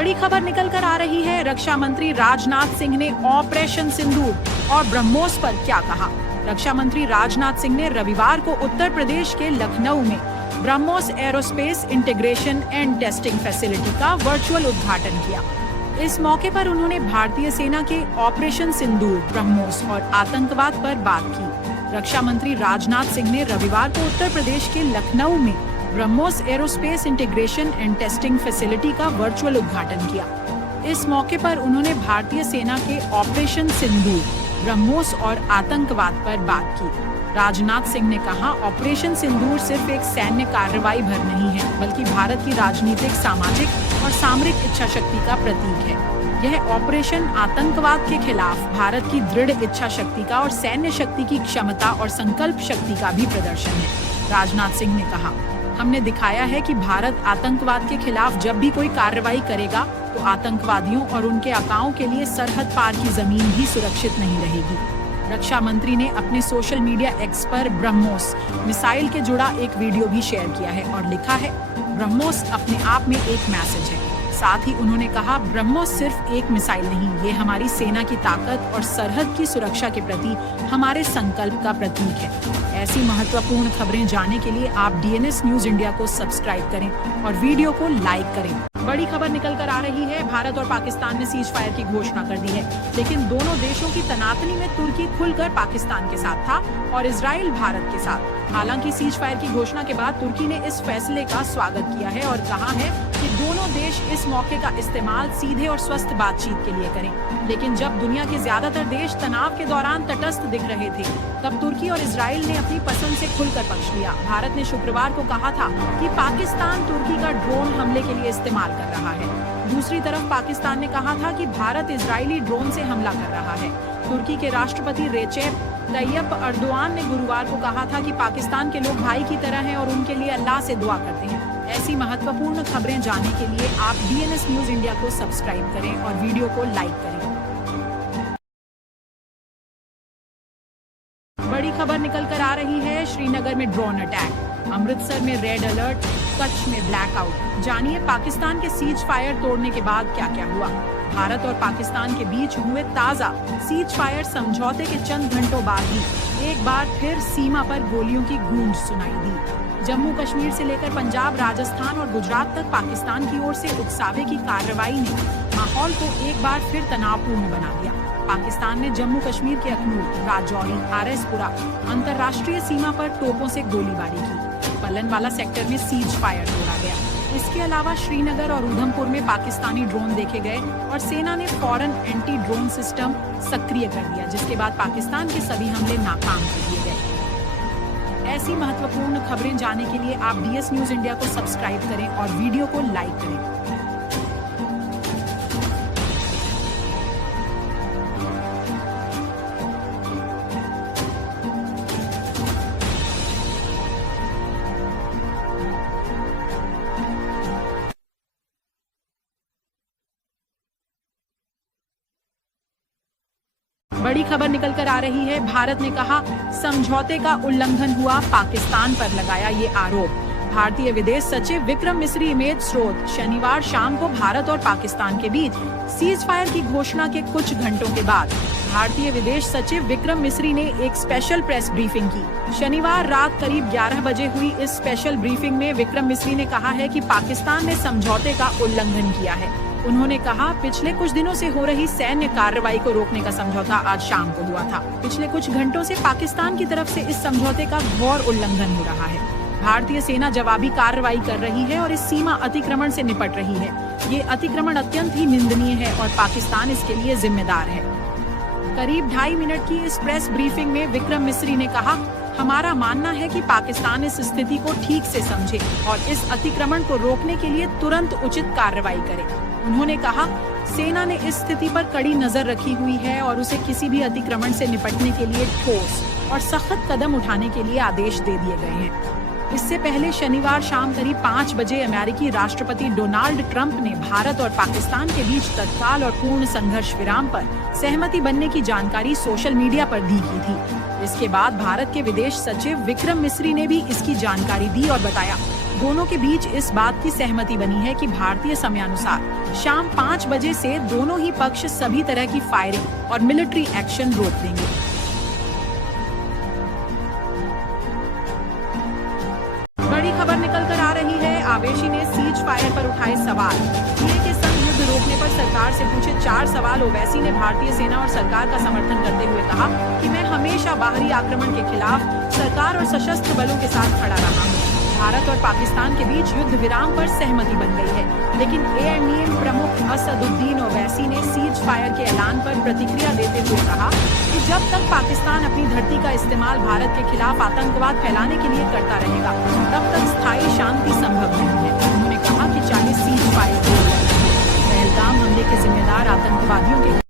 बड़ी खबर निकल कर आ रही है। रक्षा मंत्री राजनाथ सिंह ने ऑपरेशन सिंदूर और ब्रह्मोस पर क्या कहा। रक्षा मंत्री राजनाथ सिंह ने रविवार को उत्तर प्रदेश के लखनऊ में BrahMos aerospace integration and testing facility का वर्चुअल उद्घाटन किया। इस मौके पर उन्होंने भारतीय सेना के ऑपरेशन सिंदूर, ब्रह्मोस और आतंकवाद पर बात की। रक्षा मंत्री राजनाथ सिंह ने रविवार को उत्तर प्रदेश के लखनऊ में BrahMos aerospace integration and testing facility का वर्चुअल उद्घाटन किया। इस मौके पर उन्होंने भारतीय सेना के ऑपरेशन सिंदूर, ब्रह्मोस और आतंकवाद पर बात की। राजनाथ सिंह ने कहा, ऑपरेशन सिंदूर सिर्फ एक सैन्य कार्रवाई भर नहीं है, बल्कि भारत की राजनीतिक, सामाजिक और सामरिक इच्छा शक्ति का प्रतीक है। यह ऑपरेशन आतंकवाद के खिलाफ भारत की दृढ़ इच्छा शक्ति का और सैन्य शक्ति की क्षमता और संकल्प शक्ति का भी प्रदर्शन है। राजनाथ सिंह ने कहा, हमने दिखाया है कि भारत आतंकवाद के खिलाफ जब भी कोई कार्रवाई करेगा तो आतंकवादियों और उनके आकाओं के लिए सरहद पार की जमीन भी सुरक्षित नहीं रहेगी। रक्षा मंत्री ने अपने सोशल मीडिया एक्स पर ब्रह्मोस मिसाइल के जुड़ा एक वीडियो भी शेयर किया है और लिखा है, ब्रह्मोस अपने आप में एक मैसेज है। साथ ही उन्होंने कहा, ब्रह्मोस सिर्फ एक मिसाइल नहीं, ये हमारी सेना की ताकत और सरहद की सुरक्षा के प्रति हमारे संकल्प का प्रतीक है। ऐसी महत्वपूर्ण खबरें जानने के लिए आप डीएनएस न्यूज इंडिया को सब्सक्राइब करें और वीडियो को लाइक करें। बड़ी खबर निकल कर आ रही है। भारत और पाकिस्तान ने सीज फायर की घोषणा कर दी है, लेकिन दोनों देशों की तनातनी में तुर्की खुलकर पाकिस्तान के साथ था और इजराइल भारत के साथ। हालांकि सीज फायर की घोषणा के बाद तुर्की ने इस फैसले का स्वागत किया है और कहा है कि दोनों देश इस मौके का इस्तेमाल सीधे और स्वस्थ बातचीत के लिए करें। लेकिन जब दुनिया के ज्यादातर देश तनाव के दौरान तटस्थ दिख रहे थे, तब तुर्की और इजराइल ने अपनी पसंद से खुलकर पक्ष लिया। भारत ने शुक्रवार को कहा था कि पाकिस्तान तुर्की का ड्रोन हमले के लिए इस्तेमाल कर रहा है। दूसरी तरफ पाकिस्तान ने कहा था कि भारत इजरायली ड्रोन से हमला कर रहा है। तुर्की के राष्ट्रपति रेचेप तैयब अर्दोआन ने गुरुवार को कहा था कि पाकिस्तान के लोग भाई की तरह हैं और उनके लिए अल्लाह से दुआ करते हैं। ऐसी महत्वपूर्ण खबरें जानने के लिए आप डीएनएस न्यूज इंडिया को सब्सक्राइब करें और वीडियो को लाइक करें। बड़ी खबर निकल कर आ रही है। श्रीनगर में ड्रोन अटैक, अमृतसर में रेड अलर्ट, कच्छ में ब्लैकआउट। जानिए पाकिस्तान के सीज फायर तोड़ने के बाद क्या क्या हुआ। भारत और पाकिस्तान के बीच हुए ताजा सीज फायर समझौते के चंद घंटों बाद ही एक बार फिर सीमा पर गोलियों की गूंज सुनाई दी। जम्मू कश्मीर से लेकर पंजाब, राजस्थान और गुजरात तक पाकिस्तान की ओर से उकसावे की कार्रवाई ने माहौल को एक बार फिर तनावपूर्ण बना दिया। पाकिस्तान ने जम्मू कश्मीर के अखनूर, राजौरी, आरएसपुरा अंतर्राष्ट्रीय सीमा पर तोपों से गोलीबारी की। पलनवाला सेक्टर में सीज फायर तोड़ा गया। इसके अलावा श्रीनगर और उधमपुर में पाकिस्तानी ड्रोन देखे गए और सेना ने फौरन एंटी ड्रोन सिस्टम सक्रिय कर दिया, जिसके बाद पाकिस्तान के सभी हमले नाकाम कर दिए गए। ऐसी महत्वपूर्ण खबरें जानने के लिए आप डीएस न्यूज इंडिया को सब्सक्राइब करें और वीडियो को लाइक करें। बड़ी खबर निकल कर आ रही है। भारत ने कहा, समझौते का उल्लंघन हुआ, पाकिस्तान पर लगाया ये आरोप। भारतीय विदेश सचिव विक्रम मिस्री इमेज स्रोत, शनिवार शाम को भारत और पाकिस्तान के बीच सीज फायर की घोषणा के कुछ घंटों के बाद भारतीय विदेश सचिव विक्रम मिस्री ने एक स्पेशल प्रेस ब्रीफिंग की। शनिवार रात करीब 11 बजे हुई इस स्पेशल ब्रीफिंग में विक्रम मिस्री ने कहा है कि पाकिस्तान ने समझौते का उल्लंघन किया है। उन्होंने कहा, पिछले कुछ दिनों से हो रही सैन्य कार्रवाई को रोकने का समझौता आज शाम को हुआ था। पिछले कुछ घंटों से पाकिस्तान की तरफ से इस समझौते का घोर उल्लंघन हो रहा है। भारतीय सेना जवाबी कार्रवाई कर रही है और इस सीमा अतिक्रमण से निपट रही है। ये अतिक्रमण अत्यंत ही निंदनीय है और पाकिस्तान इसके लिए जिम्मेदार है। करीब 2.5 मिनट की इस प्रेस ब्रीफिंग में विक्रम मिस्री ने कहा, हमारा मानना है कि पाकिस्तान इस स्थिति को ठीक से समझे और इस अतिक्रमण को रोकने के लिए तुरंत उचित कार्रवाई करे। उन्होंने कहा, सेना ने इस स्थिति पर कड़ी नजर रखी हुई है और उसे किसी भी अतिक्रमण से निपटने के लिए ठोस और सख्त कदम उठाने के लिए आदेश दे दिए गए हैं। इससे पहले शनिवार शाम करीब 5 बजे अमेरिकी राष्ट्रपति डोनाल्ड ट्रंप ने भारत और पाकिस्तान के बीच तत्काल और पूर्ण संघर्ष विराम पर सहमति बनने की जानकारी सोशल मीडिया पर दी की थी। इसके बाद भारत के विदेश सचिव विक्रम मिस्री ने भी इसकी जानकारी दी और बताया, दोनों के बीच इस बात की सहमति बनी है कि भारतीय समयानुसार शाम 5 बजे से दोनों ही पक्ष सभी तरह की फायरिंग और मिलिट्री एक्शन रोक देंगे। बड़ी खबर निकल कर आ रही है। आवेशी ने सीज फायर पर उठाए सवाल। ये के संग युद्ध रोकने पर सरकार से पूछे 4 सवाल। ओवैसी ने भारतीय सेना और सरकार का समर्थन करते हुए कहा कि मैं हमेशा बाहरी आक्रमण के खिलाफ सरकार और सशस्त्र बलों के साथ खड़ा रहा हूँ। भारत और पाकिस्तान के बीच युद्ध विराम पर सहमति बन गई है, लेकिन एएमएम प्रमुख असदुद्दीन ओवैसी ने सीज फायर के ऐलान पर प्रतिक्रिया देते हुए कहा कि जब तक पाकिस्तान अपनी धरती का इस्तेमाल भारत के खिलाफ आतंकवाद फैलाने के लिए करता रहेगा, तब तक स्थायी शांति संभव नहीं है। उन्होंने कहा कि चाहे सीज फायर हो, पहलगाम हमले के जिम्मेदार आतंकवादियों के